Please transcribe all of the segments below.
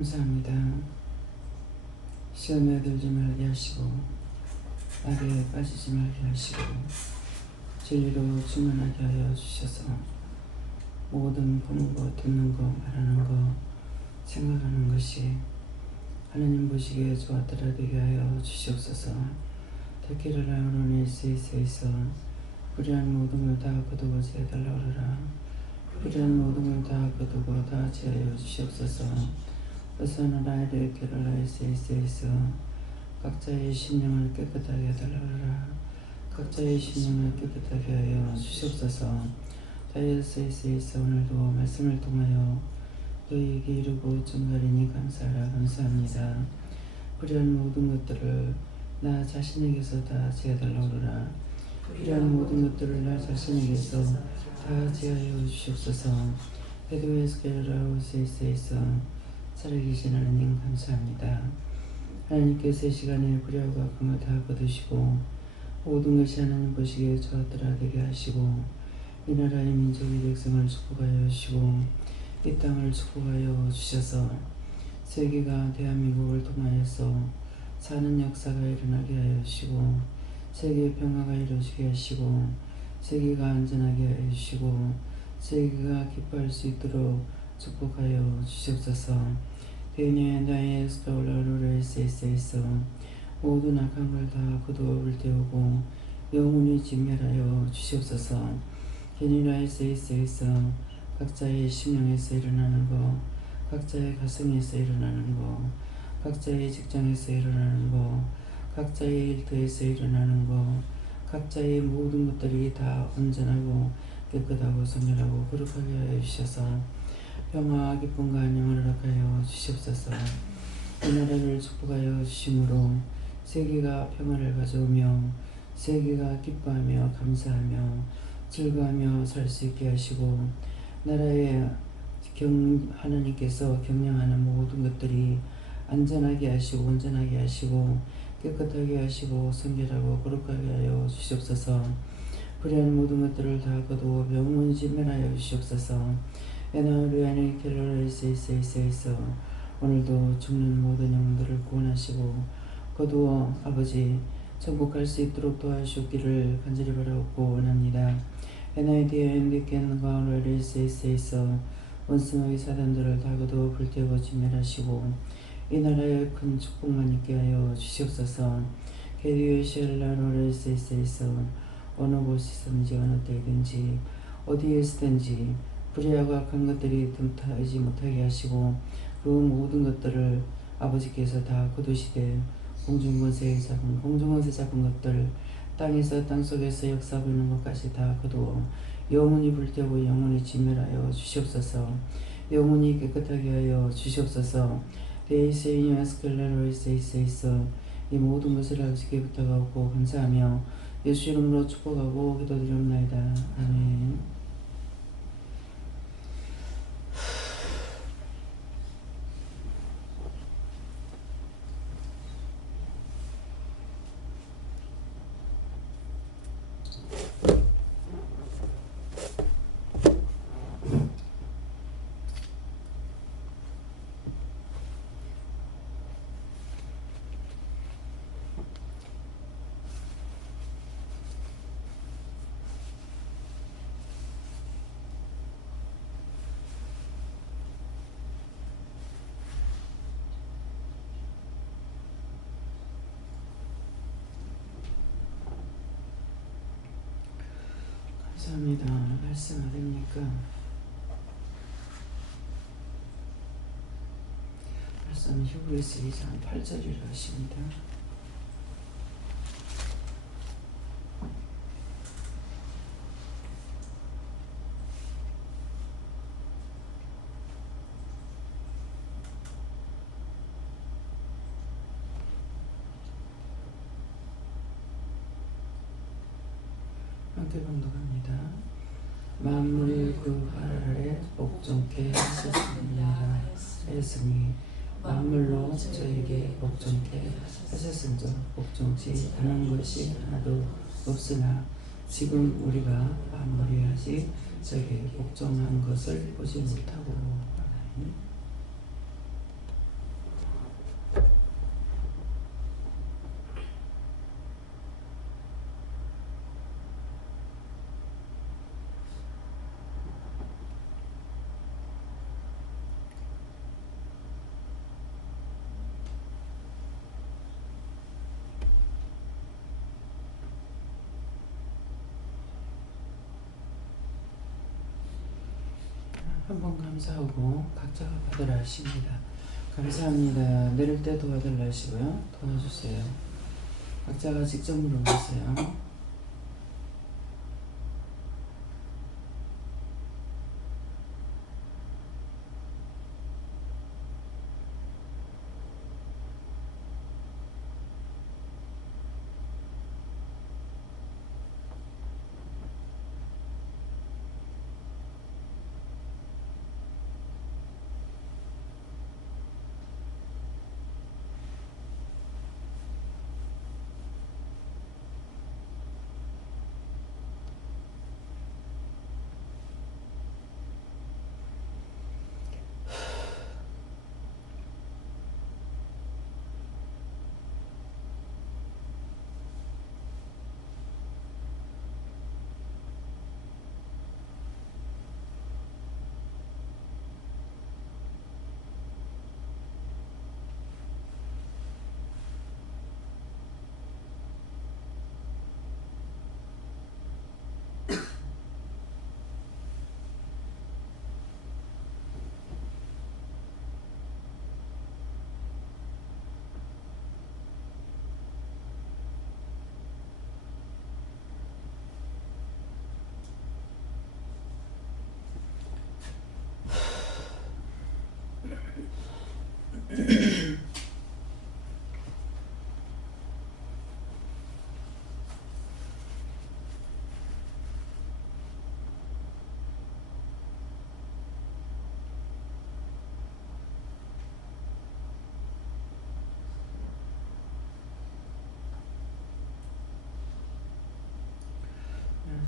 감사합니다. 시험에 들지 말게 하시고 악에 빠지지 말게 하시고 진리로 충만하게 하여 주셔서 모든 보는 것, 듣는 것, 말하는 것, 생각하는 것이 하나님 보시기에 좋았더라 되게 하여 주시옵소서. 택기를 하오니 세이세이서 불의한 모든 걸 다 거두고 제해달라 오르라. 불의한 모든 걸 다 거두고 다 제하여 주시옵소서. 어서나라 이르게라라 세이세이서 각자의 심령을 깨끗하게 해달라. 각자의 심령을 깨끗하게 하여 주시옵소서. 다이어스에서 오늘도 말씀을 통하여 너희에게 이르고 전가리니 감사하라. 감사합니다. 불의한 모든 것들을 나 자신에게서 다 제하달라 오르라. 불의한 모든 것들을 나 자신에게서 다 제하여 주시옵소서. 베드웨스케라우스에서 살아계신 하나님 감사합니다. 하나님께서 이 시간에 불의하고 악한 것 다 거두시고 모든 것이 하나님 보시기에 좋았더라 되게 하시고 이 나라의 민족의 백성을 축복하여 주시고 이 땅을 축복하여 주셔서 세계가 대한민국을 통하여서 사는 역사가 일어나게 하여 주시고 세계의 평화가 이루어지게 하시고 세계가 안전하게 하여 주시고 세계가 기뻐할 수 있도록 축복하여 주시옵소서. 그녀의 나의 스타올라로레스에서 모든 악한 걸 다 거두어 불태우고 영원히 진멸하여 주시옵소서. 게니라에서 각자의 심령에서 일어나는 것, 각자의 가정에서 일어나는 것, 각자의 직장에서 일어나는 것, 각자의 일터에서 일어나는 것, 각자의 모든 것들이 다 온전하고 깨끗하고 선멸하고 거룩하게 하여 주셔서 평화와 기쁨과 안녕을 허락하여 주시옵소서. 이 나라를 축복하여 주심으로 세계가 평화를 가져오며 세계가 기뻐하며 감사하며 즐거워하며 살 수 있게 하시고 나라의 하나님께서 경영하는 모든 것들이 안전하게 하시고 온전하게 하시고 깨끗하게 하시고 성결하고 거룩하게 하여 주시옵소서. 불의한 모든 것들을 다 거두어 영원히 진멸하여 주시옵소서. 에나르아니 켈러레이세이세이서 오늘도 죽는 모든 영들을 구원하시고 거두어 아버지 천국 갈 수 있도록 도와주시기를 간절히 바라옵고 원합니다. 에나이디아 엔디켄과 레이세이세이서 원수마귀 사단들을 다 거두어 불태워 진멸하시고 이 나라에 큰 축복만 있게 하여 주시옵소서. 게리오시엘라로레이세이서 어느 곳이든지 어느 때든지 어디에서든지 불의하고 악한 것들이 틈타지 못하게 하시고 그 모든 것들을 아버지께서 다 거두시되 공중권세 잡은 것들 땅에서 땅속에서 역사하고 있는 것까지 다 거두어 영원히 불태우고 영원히 진멸하여 주시옵소서. 영원히 깨끗하게 하여 주시옵소서. 데이세이니아스클레로이세이세이서 이 모든 것을 아버지께 부탁하고 감사하며 예수 이름으로 축복하고 기도드리옵나이다. 아멘. 감사합니다. 말씀 어딥니까? 말씀 히브리서 2장 8절이라 하십니다. 함께 봉독합니다. 만물이 그 발 아래 복종케 하셨습니다. 했으니 만물로 저에게 복종케 하셨은즉 복종치 않은 것이 하나도 없으나 지금 우리가 만물이 아직 저에게 복종한 것을 보지 못하고 한 번 감사하고 각자가 받으라 하십니다. 감사합니다. 내릴 때 도와달라 하시고요. 도와주세요. 각자가 직접 물어보세요.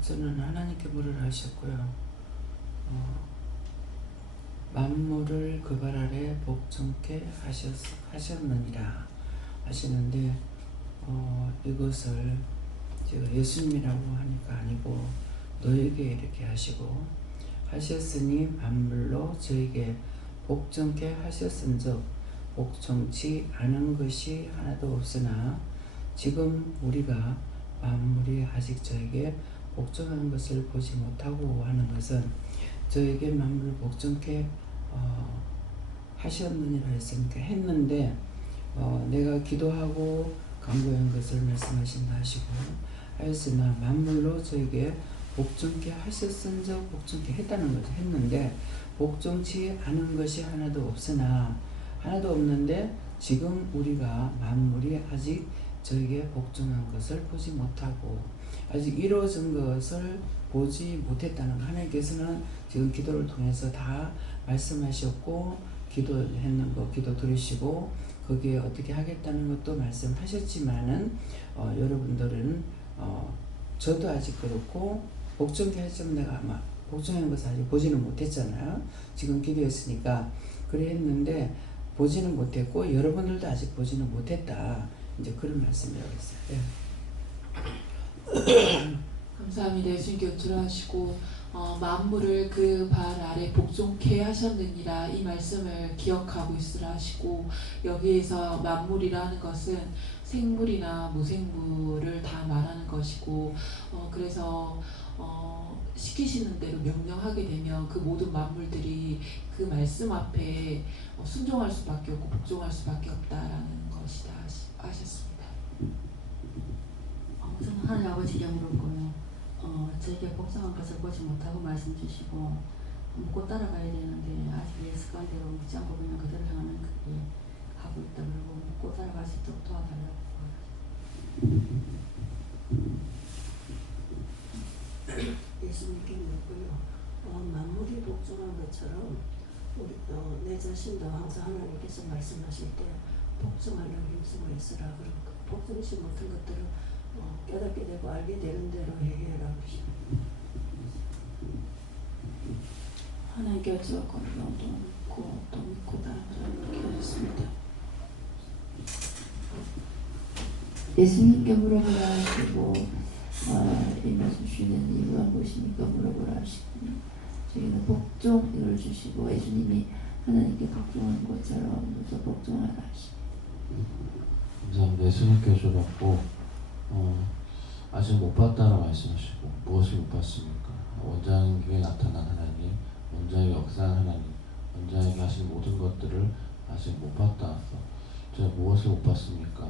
저는 하나님께 물을 하셨고요. 만물을 그 발 아래 복종케 하셨느니라 하시는데 이것을 제가 예수님이라고 하니까 아니고 너에게 이렇게 하시고 하셨으니 만물로 저에게 복종케 하셨은즉 복종치 않은 것이 하나도 없으나 지금 우리가 만물이 아직 저에게 복종한 것을 보지 못하고 하는 것은 저에게 만물을 복종케 하셨느니라 했으니까 했는데 내가 기도하고 간구한 것을 말씀하신다 하시고 하였으나 만물로 저에게 복종케 하셨은즉 복종케 했다는 것을 했는데 복종치 않은 것이 하나도 없으나 하나도 없는데 지금 우리가 만물이 아직 저에게 복종한 것을 보지 못하고 아직 이루어진 것을 보지 못했다는 거. 하나님께서는 지금 기도를 통해서 다 말씀하셨고 기도했는 거 기도 들으시고 거기에 어떻게 하겠다는 것도 말씀하셨지만은 여러분들은 저도 아직 그렇고 복종케 하시면 내가 아마 복종한 것을 아직 보지는 못했잖아요. 지금 기도했으니까 그래 했는데 보지는 못했고 여러분들도 아직 보지는 못했다. 이제 그런 말씀이라고 했어요. 네. 감사합니다. 예수님 곁으로 하시고 만물을 그 발 아래 복종케 하셨느니라 이 말씀을 기억하고 있으라 하시고 여기에서 만물이라 하는 것은 생물이나 무생물을 다 말하는 것이고 그래서 시키시는 대로 명령하게 되면 그 모든 만물들이 그 말씀 앞에 순종할 수밖에 없고 복종할 수밖에 없다라는 것이다 하셨습니다. 저는 하늘 아버지께 물었고요. 저에게 복종한 것을 보지 못하고 말씀 주시고 묻고 따라가야 되는데 아직 내 습관대로 묻지 않고 그냥 그대로 향하는 그게 하고 있다 그러고 묻고 따라갈 수 있도록 도와달라고 예수님께 묻고요. 만물이 복종한 것처럼 우리 내 자신도 항상 하나님께서 말씀하실 때 복종하려고 힘쓰고 있으라. 그리고 복종치 못한 것들을 깨닫게 되고 알게 되는 대로 해결하고 싶어요. 하나님께 어찌받고 또 믿고 따라가라고 이렇게 하셨습니다. 예수님께 물어보라 하시고 이 말씀 주시는 이유가 무엇입니까 물어보라 하시고 저희는 복종을 주시고 예수님이 하나님께 복종하는 것처럼 또 복종하라 하시고 감사합니다. 예수님께 여쭤봤고 아직 못 봤다고 말씀하시고 무엇을 못 봤습니까? 원장교에 나타난 하나님, 원자에게 역사한 하나님, 원자에게 하신 모든 것들을 아직 못 봤다. 제가 무엇을 못 봤습니까?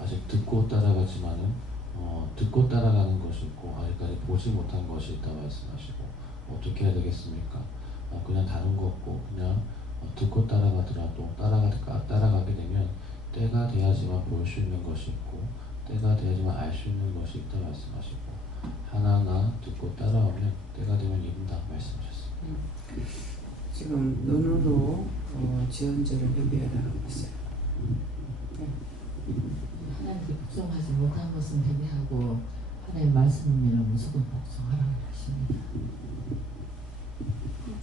아직 듣고 따라가지만은 듣고 따라가는 것이 있고 아직까지 보지 못한 것이 있다 말씀하시고 어떻게 해야 되겠습니까? 그냥 다른 거 없고 그냥 듣고 따라가더라도 따라가게 되면 때가 돼야지만 볼 수 있는 것이 있고 때가 돼야지만 알 수 있는 것이 있다 말씀하시고 하나하나 듣고 따라오면 때가 되면 이룬다 말씀하셨습니다. 지금 눈으로 지연절을 회개하라고 했어요. 하나님께 복종하지 못한 것은 회개하고 하나님의 말씀이면 무조건 복종하라고 하십니다.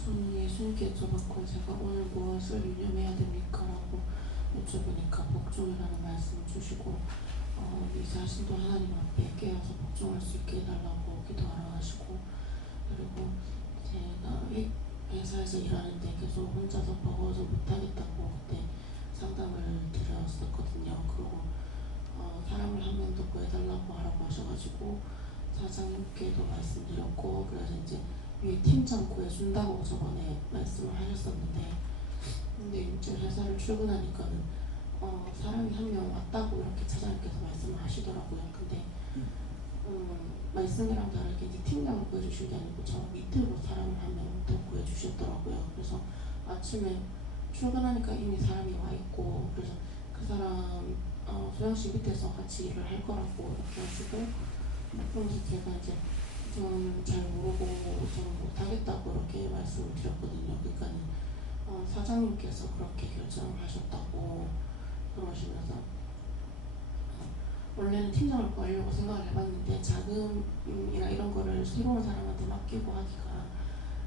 저는 예수님께 여쭤봤고 제가 오늘 무엇을 유념해야 됩니까? 라고 여쭤보니까 복종이라는 말씀을 주시고 이 자신도 하나님 앞에 깨어서 복종할 수 있게 해달라고 기도하라 하시고 그리고 제가 회사에서 일하는데 계속 혼자서 버거워서 못하겠다고 그때 상담을 드렸었거든요. 그리고 사람을 한 명 더 구해달라고 하라고 하셔가지고 사장님께도 말씀드렸고 그래서 이제 위에 팀장 구해준다고 저번에 말씀을 하셨었는데 근데 이제 회사를 출근하니까는 사람이 한 명 왔다고 이렇게 차장님께서 말씀을 하시더라고요. 근데 말씀이랑 다르게 이제 팀장을 구해주신 게 아니고 저 밑으로 사람을 한 명 더 구해주셨더라고요. 그래서 아침에 출근하니까 이미 사람이 와 있고 그래서 그 사람 소영씨 밑에서 같이 일을 할 거라고 이렇게 하시고 그래서 제가 이제 저는 잘 모르고 저는 못하겠다고 이렇게 말씀을 드렸거든요. 그러니까 사장님께서 그렇게 결정을 하셨다고 그러시면서 원래는 팀장을 구하려고 생각을 해봤는데 자금이나 이런 거를 새로운 사람한테 맡기고 하기가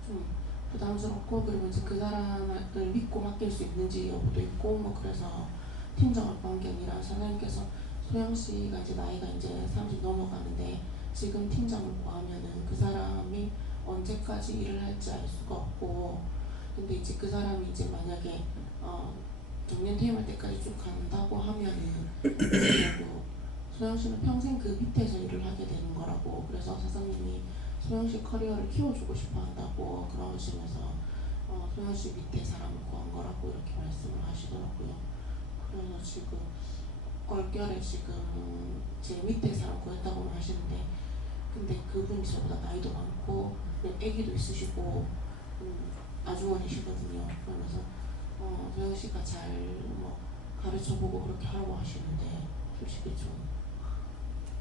좀 부담스럽고 그리고 이제 그 사람을 믿고 맡길 수 있는지 여부도 있고 뭐 그래서 팀장을 구한 게 아니라 사장님께서 소영씨가 이제 나이가 이제 30 넘어가는데 지금 팀장을 구하면은 그 사람이 언제까지 일을 할지 알 수가 없고 근데 이제 그 사람이 이제 만약에 정년 퇴임할 때까지 쭉 간다고 하면은 소영씨는 평생 그 밑에서 일을 하게 되는 거라고 그래서 사장님이 소영씨 커리어를 키워주고 싶어 한다고 그러시면서 소영씨 밑에 사람을 구한 거라고 이렇게 말씀을 하시더라고요. 그래서 지금 얼결에 지금 제 밑에 사람 구했다고는 하시는데 근데 그분이 저보다 나이도 많고 애기도 있으시고 아주머니시거든요. 그러면서 소영씨가 잘 뭐 가르쳐보고 그렇게 하라고 하시는데 솔직히 좀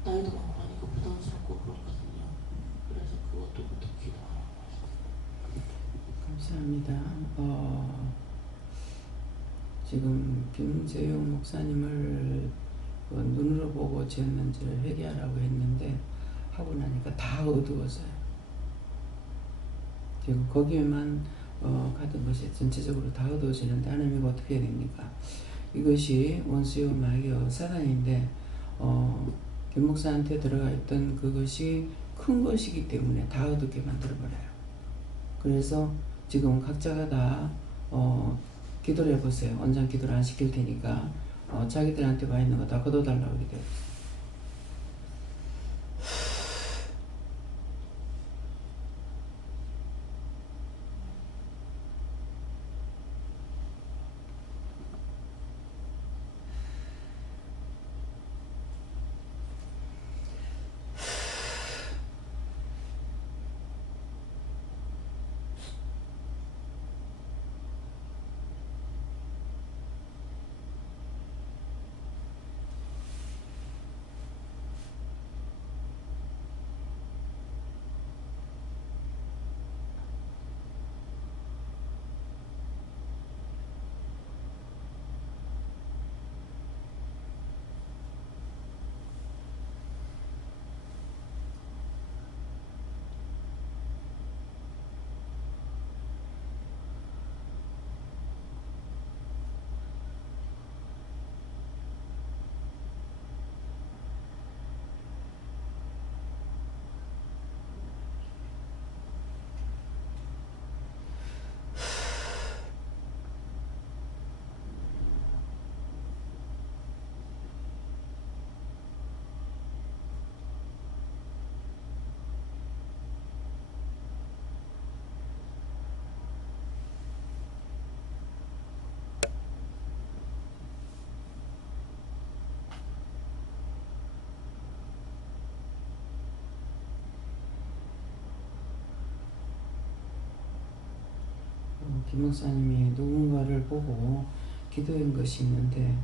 나이도 많고 하니까 부담스럽고 그렇거든요. 그래서 그것도 기도하라고 하셨어요. 감사합니다. 지금 김재용 목사님을 눈으로 보고 지었는지를 회개하라고 했는데 하고 나니까 다 어두워져요. 지금 거기에만 가던 것이 전체적으로 다 어두워지는데 하나님 이거 어떻게 해야 됩니까? 이것이 원수요 마귀요 사단인데 김 목사한테 들어가 있던 그것이 큰 것이기 때문에 다 어둡게 만들어버려요. 그래서 지금 각자가 다 기도를 해보세요. 원장 기도를 안 시킬 테니까 자기들한테 와 있는 거 다 걷어달라고 기도해요. 김 목사님이 누군가를 보고 기도한 것이 있는데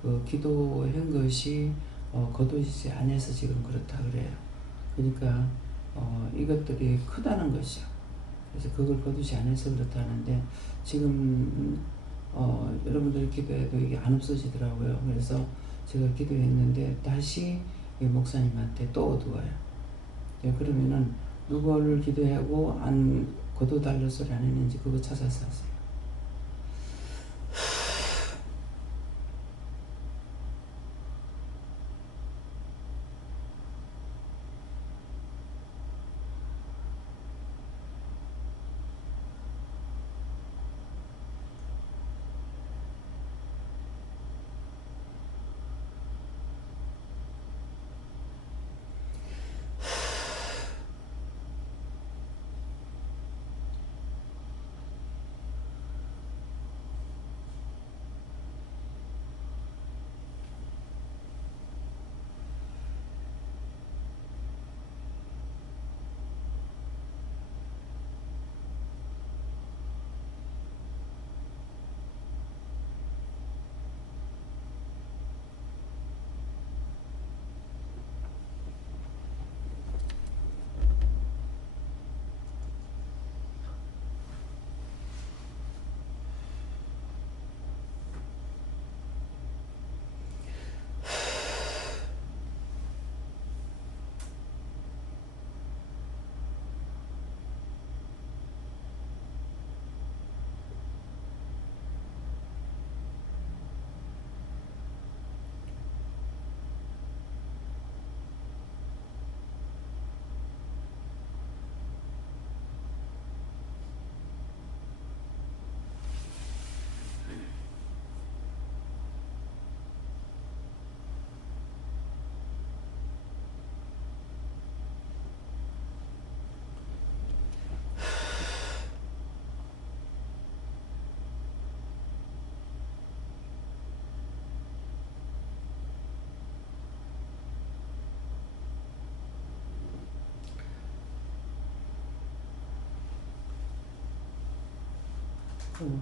그 기도한 것이 거두지 않아서 지금 그렇다 그래요. 그러니까 이것들이 크다는 것이요. 그래서 그걸 거두지 않아서 그렇다는데 지금 여러분들이 기도해도 이게 안 없어지더라고요. 그래서 제가 기도했는데 다시 이 목사님한테 또 어두워요. 그러면은 누구를 기도하고 안 거둬달라 소리 안 했는지 그거 찾아서 하세요.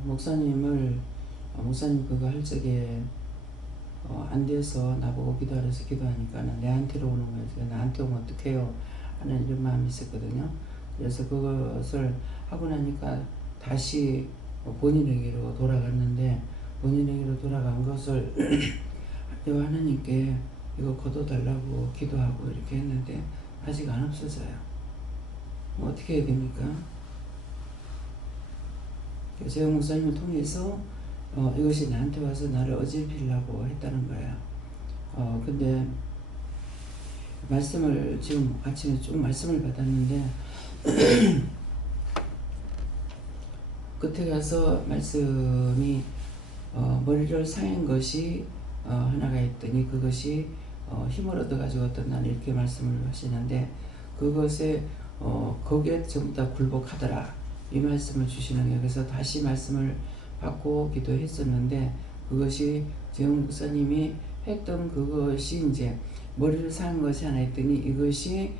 목사님 그거 할 적에 안 돼서 나보고 기도하래서 기도하니까는 내한테로 오는 거예요. 나한테 오면 어떡해요 하는 이런 마음이 있었거든요. 그래서 그것을 하고 나니까 다시 본인에게로 돌아갔는데 본인에게로 돌아간 것을 하나님께 이거 거둬달라고 기도하고 이렇게 했는데 아직 안 없어져요. 어떻게 해야 됩니까? 재영 목사님을 통해서 이것이 나한테 와서 나를 어질피려고 했다는 거야. 근데 말씀을 지금 아침에 쭉 말씀을 받았는데 끝에 가서 말씀이 머리를 상한 것이 하나가 있더니 그것이 힘을 얻어가지고 어떤 날 이렇게 말씀을 하시는데 그것에 거기에 전부 다 굴복하더라. 이 말씀을 주시는 거예요. 그래서 다시 말씀을 받고 기도했었는데 그것이 재영 목사님이 했던 그것이 이제 머리를 상한 것이 하나 있더니 이것이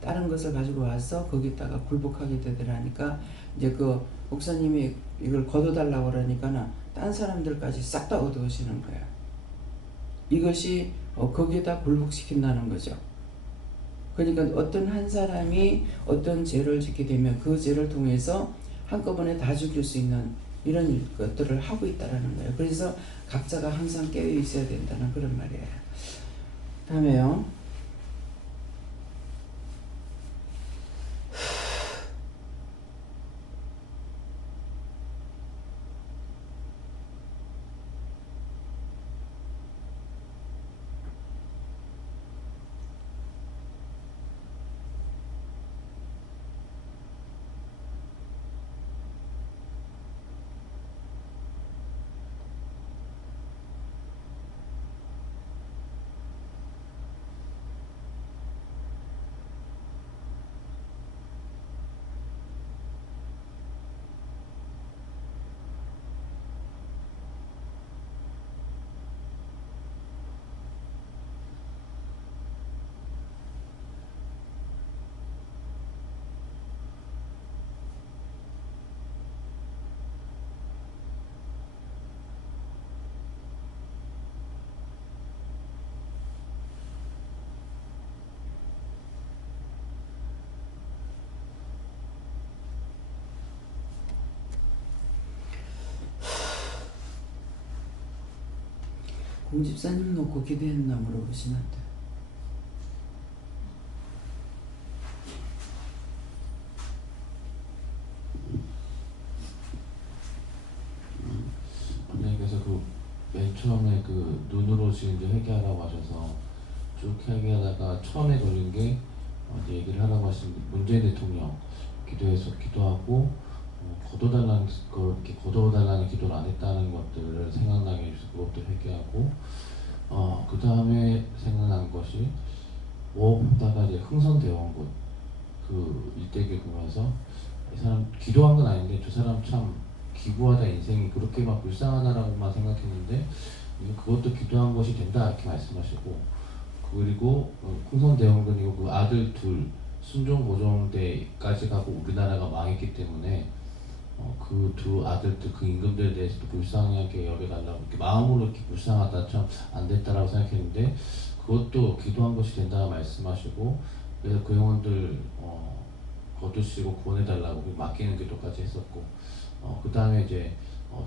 다른 것을 가지고 와서 거기다가 굴복하게 되더라니까 이제 그 목사님이 이걸 거둬달라고 그러니까는 딴 사람들까지 싹 다 어두우시는 거예요. 이것이 거기에다 굴복시킨다는 거죠. 그러니까 어떤 한 사람이 어떤 죄를 짓게 되면 그 죄를 통해서 한꺼번에 다 죽일 수 있는 이런 것들을 하고 있다는 거예요. 그래서 각자가 항상 깨어 있어야 된다는 그런 말이에요. 다음에요. 공집사님 놓고 기도했나 물어보시면 안 돼요. 원장님께서 그 맨 처음에 그 눈으로 지금 이제 회개하라고 하셔서 쭉 회개하다가 처음에 걸린 게 이제 얘기를 하라고 하신 문재인 대통령 기도해서 기도하고 거둬달라는 걸 이렇게 거둬달라는 기도를 안 했다는 것들을 생각나게 해주셔서 그것도 회개하고 그 다음에 생각난 것이 보다가 이제 흥선대원군 그 일대기 보면서 이 사람 기도한 건 아닌데 저 사람 참 기구하다 인생이 그렇게 막 불쌍하다라고만 생각했는데 그것도 기도한 것이 된다 이렇게 말씀하시고 그리고 흥선대원군이고 그 아들 둘 순종고종대까지 가고 우리나라가 망했기 때문에 그 두 아들들 그 임금들에 대해서도 불쌍하게 여겨달라고 이렇게 마음으로 이렇게 불쌍하다 참 안 됐다라고 생각했는데 그것도 기도한 것이 된다 말씀하시고 그래서 그 영혼들 거두시고 구원해달라고 맡기는 기도까지 했었고 그 다음에 이제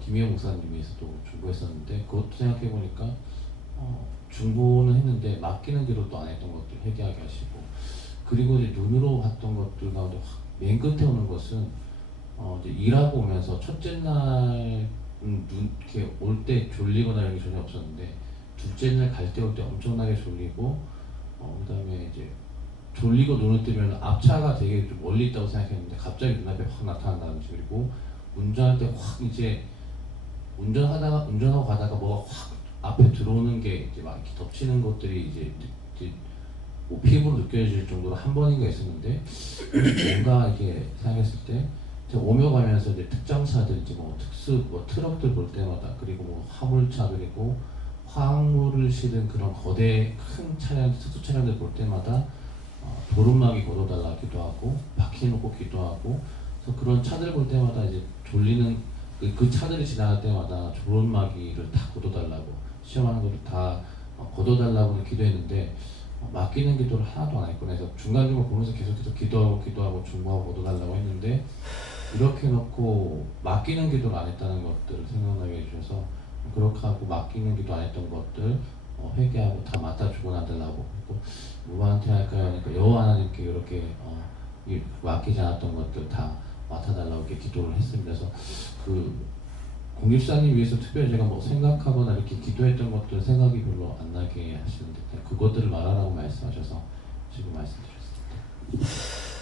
김희영 목사님께서도 중보했었는데 그것도 생각해보니까 중보는 했는데 맡기는 기도도 안 했던 것들 회개하게 하시고 그리고 이제 눈으로 봤던 것들 가운데 맨 끝에 오는 것은 이제 일하고 오면서 첫째 날 이렇게 올 때 졸리거나 이런 게 전혀 없었는데 둘째 날 갈 때 올 때 엄청나게 졸리고 그 다음에 이제 졸리고 눈을 뜨면 앞차가 되게 좀 멀리 있다고 생각했는데 갑자기 눈앞에 확 나타난다든지 그리고 운전할 때 확 이제 운전하고 가다가 뭐가 확 앞에 들어오는 게 이제 막 이렇게 덮치는 것들이 이제 뭐 피부로 느껴질 정도로 한 번인가 있었는데 뭔가 이렇게 생각했을 때 오며 가면서 이제 특정차들 이제 뭐 트럭들 볼 때마다 그리고 뭐 화물차 그리고 화물을 실은 그런 거대 큰 차량 특수 차량들 볼 때마다 도루막이 걷어달라 기도하고 바퀴놓고 기도하고 그래서 그런 차들 볼 때마다 이제 졸리는 그 차들이 지나갈 때마다 도루막이를 다 걷어달라고 시험하는 것도 다 걷어달라고 기도했는데 맡기는 기도를 하나도 안 했고 그래서 중간중간 보면서 계속해서 기도하고 중보하고 걷어달라고 했는데 이렇게 놓고 맡기는 기도를 안 했다는 것들을 생각나게 해주셔서 그렇게 하고 맡기는 기도 안 했던 것들 회개하고 다 맡아주고 나달라고 그리고 누구한테 할까요? 하니까 여호와 하나님께 이렇게 맡기지 않았던 것들 다 맡아달라고 이렇게 기도를 했습니다. 그래서 그 공집사님 위해서 특별히 제가 뭐 생각하거나 이렇게 기도했던 것들 생각이 별로 안 나게 하시는데 그것들을 말하라고 말씀하셔서 지금 말씀드렸습니다.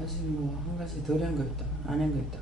아직 뭐 한 가지 덜 한 거 있다, 안 한 거 있다.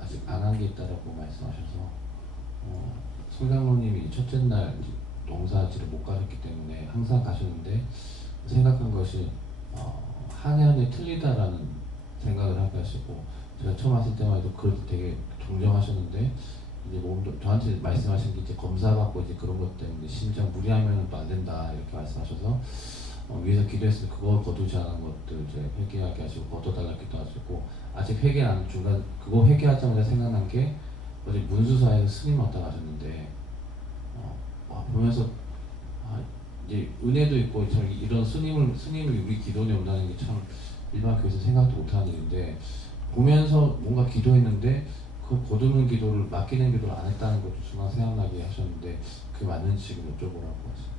아직 안 한 게 있다라고 말씀하셔서 성장로님이 첫째 날 농사지를 못 가셨기 때문에 항상 가셨는데 생각한 것이 한해한해 틀리다라는 생각을 하게 하시고, 제가 처음 왔을 때만 해도 그걸 되게 존경하셨는데 이제 몸도 저한테 말씀하신 게 이제 검사받고 이제 그런 것 때문에 심장 무리하면 또 안 된다 이렇게 말씀하셔서 위에서 기도했을 때 그거 거두지 않은 것들 이제 회개하게 하시고 거둬달라기도 하시고, 아직 회개 안 중간 그거 회개하자마자 생각난 게 어제 문수사에서 스님 왔다 가셨는데 보면서 이제 은혜도 있고 참 이런 스님이 우리 기도원에 온다는 게 참 일반 교회에서 생각도 못하는 일인데, 보면서 뭔가 기도했는데 그 거두는 기도를 맡기는 기도를 안 했다는 것도 순간 생각나게 하셨는데 그게 맞는지 지금 여쭤보라고 하십니다.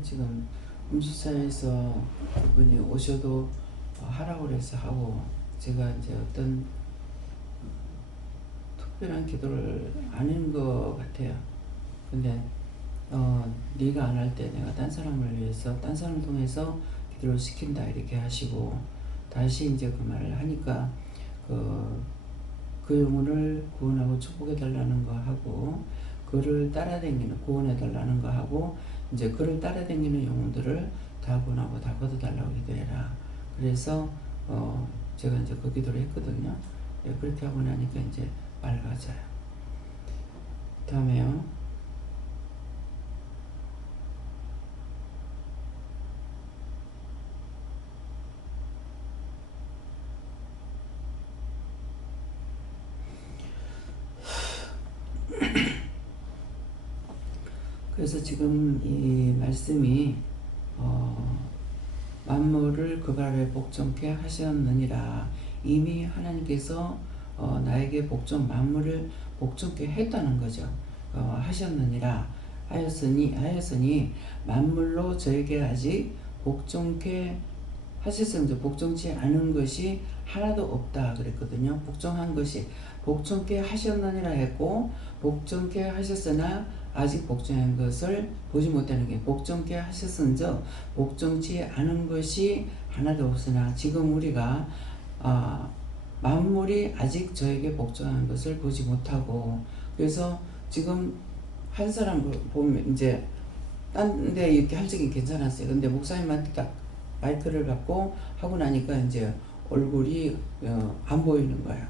지금 음주사에서 분이 오셔도 하라고 그래서 하고, 제가 이제 어떤 특별한 기도를 안 한 것 같아요. 근데 네가 안 할 때 내가 딴 사람을 위해서 딴 사람을 통해서 기도를 시킨다 이렇게 하시고, 다시 이제 그 말을 하니까 그 영혼을 구원하고 축복해 달라는 거 하고, 그를 따라다니는 구원해 달라는 거 하고, 이제 그를 따라다니는 영혼들을 다 구원하고 다 걷어달라고 기도해라. 그래서 제가 이제 그 기도를 했거든요. 예, 그렇게 하고 나니까 이제 맑아져요. 다음에요. 그래서 지금 이 말씀이 만물을 그 발에 복종케 하셨느니라. 이미 하나님께서 나에게 만물을 복종케 했다는 거죠. 하셨느니라 하였으니 만물로 저에게 아직 복종케 하셨으면 복종치 않은 것이 하나도 없다 그랬거든요. 복종한 것이 복종케 하셨느니라 했고, 복종케 하셨으나 아직 복종한 것을 보지 못하는 게 복종케 하셨은즉 복종치 않은 것이 하나도 없으나, 지금 우리가 만물이 아직 저에게 복종한 것을 보지 못하고, 그래서 지금 한 사람을 보면 이제 딴 데 이렇게 할 적이 괜찮았어요. 근데 목사님한테 딱 마이크를 갖고 하고 나니까 이제 얼굴이 안 보이는 거야.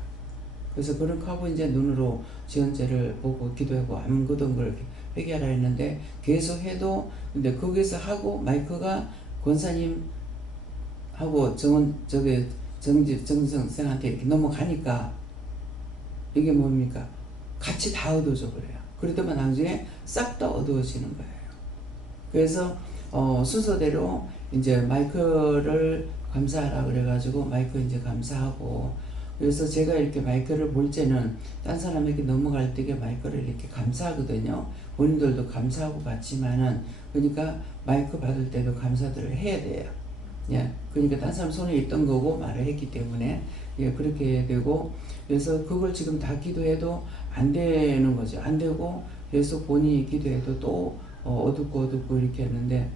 그래서 그렇게 하고 이제 눈으로 지연죄를 보고 기도하고 안 걷은 걸 회개하라 했는데 계속 해도, 근데 거기서 하고 마이크가 권사님 하고 정성생한테 이렇게 넘어가니까 이게 뭡니까? 같이 다 어두워져 버려요. 그러더만 나중에 싹 다 어두워지는 거예요. 그래서 순서대로 이제 마이크를 감사하라 그래가지고 마이크 이제 감사하고, 그래서 제가 이렇게 마이크를 볼 때는 딴 사람에게 넘어갈 때 마이크를 이렇게 감사하거든요. 본인들도 감사하고 받지만은, 그러니까 마이크 받을 때도 감사들을 해야 돼요. 예, 그러니까 딴 사람 손에 있던 거고 말을 했기 때문에 예, 그렇게 해야 되고, 그래서 그걸 지금 다 기도해도 안 되는 거죠. 안 되고, 그래서 본인이 기도해도 또 어둡고 이렇게 했는데,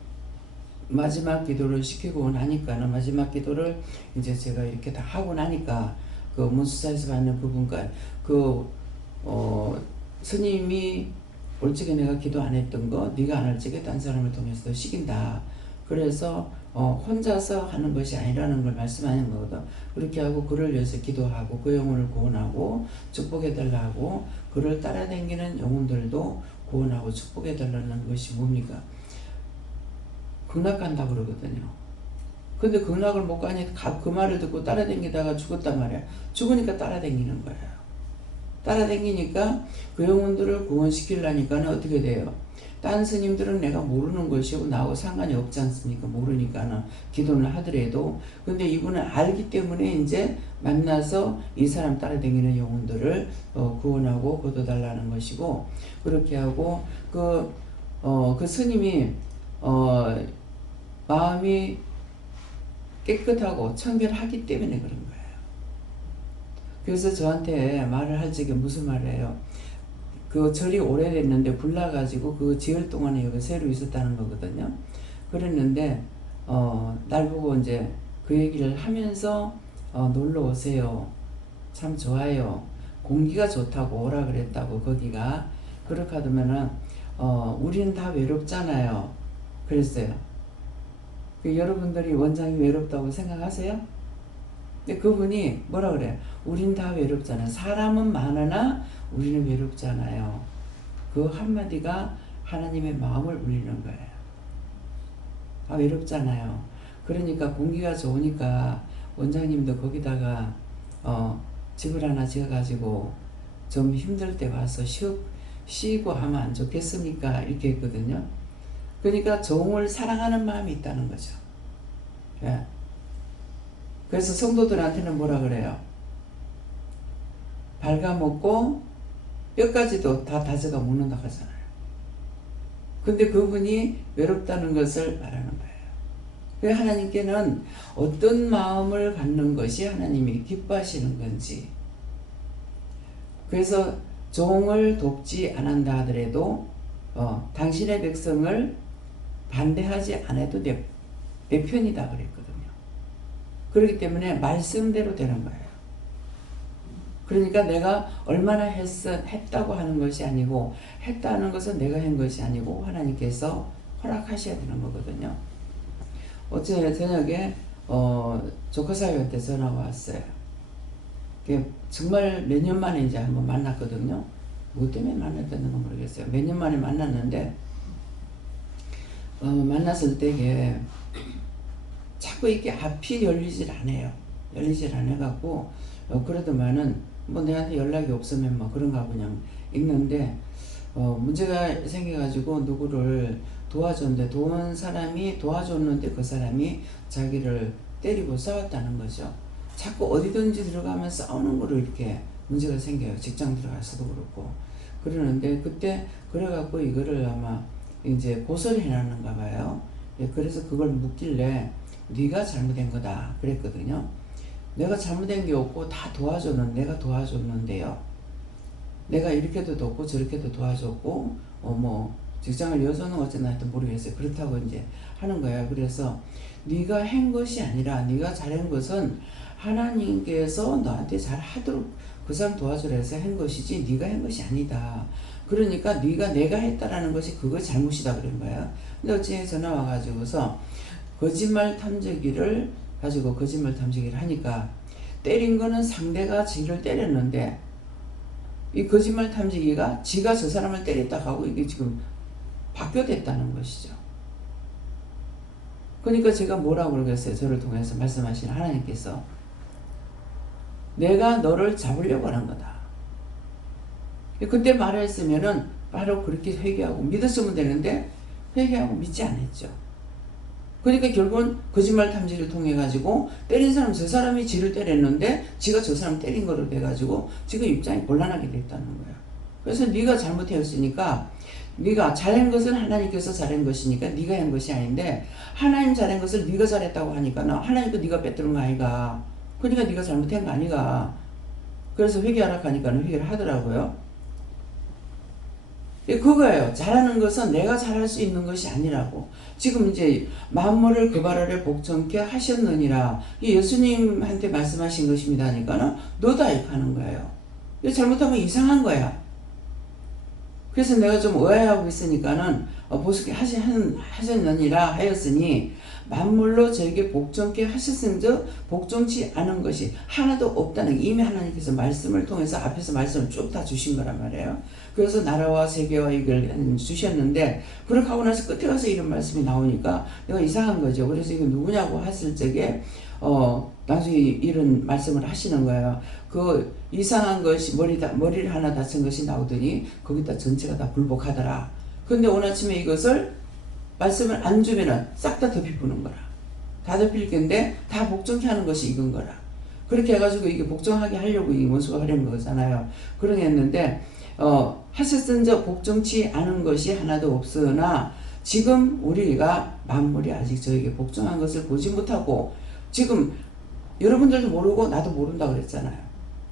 마지막 기도를 시키고 나니까는, 마지막 기도를 이제 제가 이렇게 다 하고 나니까 그 문수사에서 받는 그분과 스님이 올 적에 내가 기도 안 했던 거 네가 안 할 적에 딴 사람을 통해서 시킨다. 그래서 혼자서 하는 것이 아니라는 걸 말씀하는 거거든. 그렇게 하고 그를 위해서 기도하고 그 영혼을 구원하고 축복해달라고, 그를 따라다니는 영혼들도 구원하고 축복해달라는 것이 뭡니까? 극락간다 그러거든요. 근데 극락을 못 가니 그 말을 듣고 따라다니다가 죽었단 말이야. 죽으니까 따라다니는 거예요. 따라다니니까 그 영혼들을 구원시키려니까는 어떻게 돼요? 딴 스님들은 내가 모르는 것이고 나하고 상관이 없지 않습니까? 모르니까는 기도를 하더라도. 근데 이분은 알기 때문에 이제 만나서 이 사람 따라다니는 영혼들을 구원하고 거둬달라는 것이고, 그렇게 하고 그 스님이 마음이 깨끗하고 청결하기 때문에 그런 거예요. 그래서 저한테 말을 할 적에 무슨 말을 해요? 그 절이 오래됐는데 불나가지고 그 지을 동안에 여기 새로 있었다는 거거든요. 그랬는데 날 보고 이제 그 얘기를 하면서 놀러 오세요. 참 좋아요. 공기가 좋다고 오라 그랬다고 거기가. 그렇게 하면은 우리는 다 외롭잖아요. 그랬어요. 여러분들이 원장이 외롭다고 생각하세요? 근데 그분이 뭐라 그래요? 우린 다 외롭잖아요. 사람은 많으나 우리는 외롭지 않아요. 그 한마디가 하나님의 마음을 울리는 거예요. 아, 외롭잖아요. 그러니까 공기가 좋으니까 원장님도 거기다가 집을 하나 지어가지고 좀 힘들 때 와서 쉬고 하면 안 좋겠습니까? 이렇게 했거든요. 그러니까 종을 사랑하는 마음이 있다는 거죠. 예. 그래서 성도들한테는 뭐라 그래요? 발가먹고 뼈까지도 다 다져가 먹는다 하잖아요. 근데 그분이 외롭다는 것을 말하는 거예요. 왜 하나님께는 어떤 마음을 갖는 것이 하나님이 기뻐하시는 건지. 그래서 종을 돕지 않는다 하더라도 당신의 백성을 반대하지 않아도 내 편이다 그랬거든요. 그렇기 때문에 말씀대로 되는 거예요. 그러니까 내가 얼마나 했다고 하는 것이 아니고, 했다는 것은 내가 한 것이 아니고 하나님께서 허락하셔야 되는 거거든요. 어제 저녁에 조카 사위한테 전화가 왔어요. 정말 몇 년 만에 이제 한번 만났거든요. 뭐 때문에 만났다는 건 모르겠어요. 몇 년 만에 만났는데 만났을 때 자꾸 이렇게 앞이 열리질 않아요. 열리질 않아갖고 그러더만은 뭐 내한테 연락이 없으면 뭐 그런가 그냥 있는데 문제가 생겨가지고 누구를 도와줬는데 도운 사람이 도와줬는데 그 사람이 자기를 때리고 싸웠다는 거죠. 자꾸 어디든지 들어가면 싸우는 거로 이렇게 문제가 생겨요. 직장 들어가서도 그렇고. 그러는데 그때 그래갖고 이거를 아마 이제 고소를 해놨는가 봐요. 그래서 그걸 묻길래 네가 잘못된 거다 그랬거든요. 내가 잘못된 게 없고 다 내가 도와줬는데요. 내가 이렇게도 돕고 저렇게도 도와줬고 뭐 직장을 이어서는 어쨌든 하여튼 모르겠어요. 그렇다고 이제 하는 거예요. 그래서 네가 한 것이 아니라 네가 잘한 것은 하나님께서 너한테 잘하도록 그 사람 도와주라 해서 한 것이지 네가 한 것이 아니다. 그러니까 내가 했다라는 것이 그거 잘못이다 그런 거예요. 근데 어째 전화 와가지고서 거짓말 탐지기를 가지고 거짓말 탐지기를 하니까 때린 거는 상대가 지를 때렸는데 이 거짓말 탐지기가 지가 저 사람을 때렸다 하고 이게 지금 바뀌어됐다는 것이죠. 그러니까 제가 뭐라고 그러겠어요. 저를 통해서 말씀하시는 하나님께서 내가 너를 잡으려고 하는 거다. 그때 말했으면은 바로 그렇게 회개하고 믿었으면 되는데 회개하고 믿지 않았죠. 그러니까 결국은 거짓말 탐지를 통해 가지고 때린 사람 저 사람이 지를 때렸는데 지가 저 사람 때린 거로 돼 가지고 지금 입장이 곤란하게 됐다는 거예요. 그래서 네가 잘못했으니까 네가 잘한 것은 하나님께서 잘한 것이니까 네가 한 것이 아닌데 하나님 잘한 것을 네가 잘했다고 하니까 하나님도 네가 뺏들은 거 아이가. 그러니까 네가 잘못한 거 아니가. 그래서 회개하라 하니까 회개를 하더라고요. 그거예요. 잘하는 것은 내가 잘할 수 있는 것이 아니라고. 지금 이제 만물을 그 발 아래 복종케 하셨느니라. 예수님한테 말씀하신 것입니다 하니까는 너다 이렇게 하는 거예요. 잘못하면 이상한 거야. 그래서 내가 좀 오해하고 있으니까는 보수게 하셨느니라 하였으니 만물로 저에게 복종케 하셨은즉 복종치 않은 것이 하나도 없다는 게 이미 하나님께서 말씀을 통해서 앞에서 말씀을 쭉 다 주신 거란 말이에요. 그래서 나라와 세계와 이걸 주셨는데 그렇게 하고 나서 끝에 가서 이런 말씀이 나오니까 내가 이상한 거죠. 그래서 이거 누구냐고 했을 적에 나중에 이런 말씀을 하시는 거예요. 그 이상한 것이 머리를 하나 다친 것이 나오더니 거기다 전체가 다 굴복하더라. 근데 오늘 아침에 이것을 말씀을 안 주면은 싹 다 덮이부는 거라. 다 덮일 건데 다 복종케 하는 것이 이건 거라. 그렇게 해가지고 이게 복종하게 하려고 이 원수가 하려는 거잖아요. 그러게 했는데 하셨은저 복종치 않은 것이 하나도 없으나 지금 우리가 만물이 아직 저에게 복종한 것을 보지 못하고 지금 여러분들도 모르고 나도 모른다 그랬잖아요.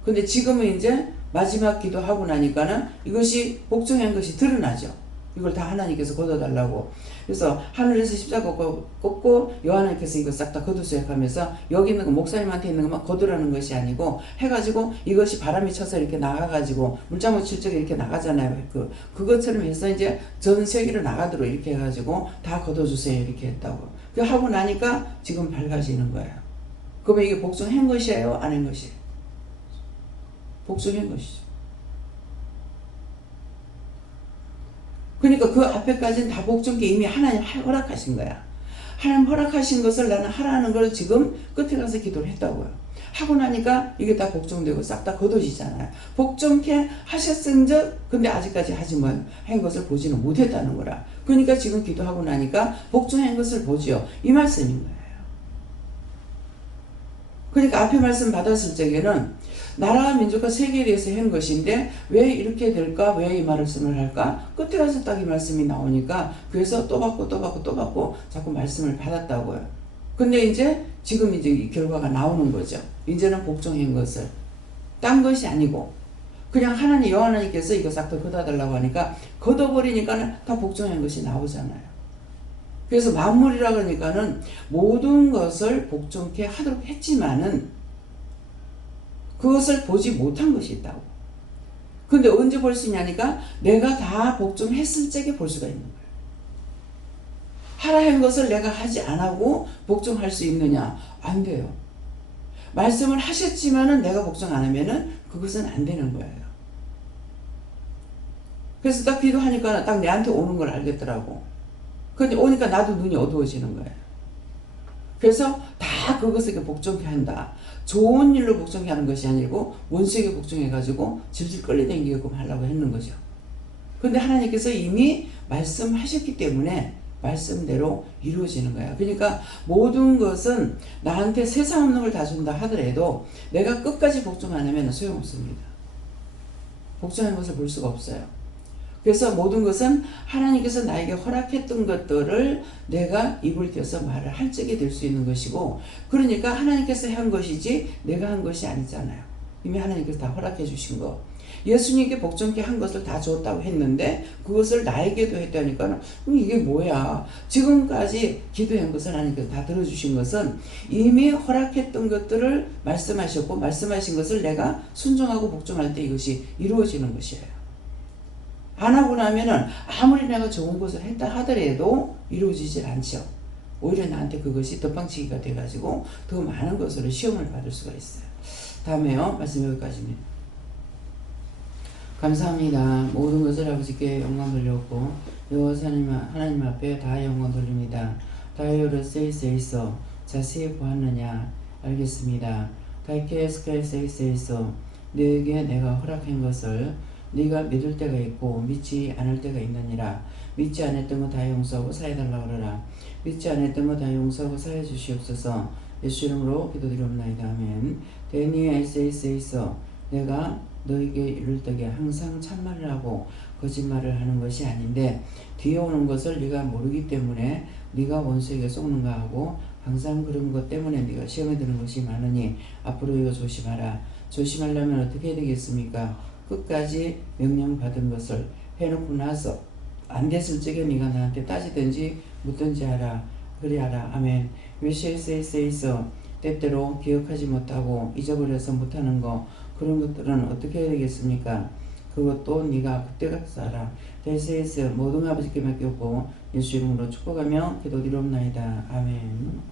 근데 지금은 이제 마지막 기도하고 나니까는 이것이 복종한 것이 드러나죠. 이걸 다 하나님께서 걷어달라고. 그래서 하늘에서 십자가 꺾고 요하나님께서 이거 싹 다 걷으세요 하면서 여기 있는 거 목사님한테 있는 것만 걷으라는 것이 아니고 해가지고 이것이 바람이 쳐서 이렇게 나가가지고 물장구 칠 적에 이렇게 나가잖아요. 그것처럼 해서 이제 전 세계로 나가도록 이렇게 해가지고 다 걷어주세요 이렇게 했다고. 그 하고 나니까 지금 밝아지는 거예요. 그러면 이게 복종한 것이에요? 안 한 것이에요? 복종한 것이죠. 그러니까 그 앞에까지는 다 복종게 이미 하나님 허락하신 거야. 하나님 허락하신 것을 나는 하라는 걸 지금 끝에 가서 기도를 했다고요. 하고 나니까 이게 다 복종되고 싹 다 거둬지잖아요. 복종케 하셨은즉 근데 아직까지 한 것을 보지는 못했다는 거라. 그러니까 지금 기도하고 나니까 복종한 것을 보지요. 이 말씀인 거예요. 그러니까 앞에 말씀 받았을 적에는 나라와 민족과 세계에 대해서 한 것인데 왜 이렇게 될까? 왜 이 말씀을 할까? 끝에 가서 딱 이 말씀이 나오니까 그래서 또 받고 자꾸 말씀을 받았다고요. 근데 이제 지금 이제 이 결과가 나오는 거죠. 이제는 복종한 것을 딴 것이 아니고 그냥 하나님 여호와님께서 이거 싹 다 걷어달라고 하니까 걷어버리니까는 다 복종한 것이 나오잖아요. 그래서 만물이라 그러니까는 모든 것을 복종케 하도록 했지만은 그것을 보지 못한 것이 있다고. 근데 언제 볼 수 있냐니까 내가 다 복종했을 적에 볼 수가 있는 거예요. 하라 한 것을 내가 하지 안 하고 복종할 수 있느냐? 안 돼요. 말씀을 하셨지만은 내가 복종 안 하면은 그것은 안 되는 거예요. 그래서 딱 기도하니까 딱 내한테 오는 걸 알겠더라고. 근데 오니까 나도 눈이 어두워지는 거예요. 그래서 다 그것에게 복종케 한다. 좋은 일로 복종케 하는 것이 아니고 원수에게 복종해가지고 질질 끌려다니게끔 하려고 했는 거죠. 근데 하나님께서 이미 말씀하셨기 때문에 말씀대로 이루어지는 거야. 그러니까 모든 것은 나한테 세상 없는 걸 다 준다 하더라도 내가 끝까지 복종 안 하면 소용없습니다. 복종한 것을 볼 수가 없어요. 그래서 모든 것은 하나님께서 나에게 허락했던 것들을 내가 입을 떼서 말을 할 적이 될 수 있는 것이고, 그러니까 하나님께서 한 것이지 내가 한 것이 아니잖아요. 이미 하나님께서 다 허락해 주신 거. 예수님께 복종케 한 것을 다 줬다고 했는데 그것을 나에게도 했다니까 이게 뭐야. 지금까지 기도한 것을 하나님께서 다 들어주신 것은 이미 허락했던 것들을 말씀하셨고 말씀하신 것을 내가 순종하고 복종할 때 이것이 이루어지는 것이에요. 안 하고 나면은 아무리 내가 좋은 것을 했다 하더라도 이루어지질 않죠. 오히려 나한테 그것이 덧방치기가 돼가지고 더 많은 것으로 시험을 받을 수가 있어요. 다음에요. 말씀 여기까지입니다. 감사합니다. 모든 것을 아버지께 영광 돌렸고 여호와 하나님 앞에 다 영광 돌립니다. 다이오르 세이세이소 자세히 보았느냐? 알겠습니다. 다이케스카이 세이세이소 너에게 내가 허락한 것을 네가 믿을 때가 있고 믿지 않을 때가 있느니라. 믿지 않았던 거 다 용서하고 사해달라고 그러라. 믿지 않았던 거 다 용서하고 사해 주시옵소서. 예수 이름으로 기도드리옵나이다. 아멘. 데니엘 세이세이소 내가 너에게 이를 때에 항상 참말을 하고 거짓말을 하는 것이 아닌데 뒤에 오는 것을 네가 모르기 때문에 네가 원수에게 속는가 하고 항상 그런 것 때문에 네가 시험에 드는 것이 많으니 앞으로 이거 조심하라. 조심하려면 어떻게 해야 되겠습니까? 끝까지 명령받은 것을 해놓고 나서 안 됐을 적에 네가 나한테 따지든지 묻든지 하라. 그리 하라. 아멘. 위시에세이세이서 때때로 기억하지 못하고 잊어버려서 못하는 거 그런 것들은 어떻게 해야 되겠습니까? 그것도 네가 그때 가서 하라. 대세에서 모든 아버지께 맡겼고 예수 이름으로 축복하며 기도드리옵나이다. 아멘.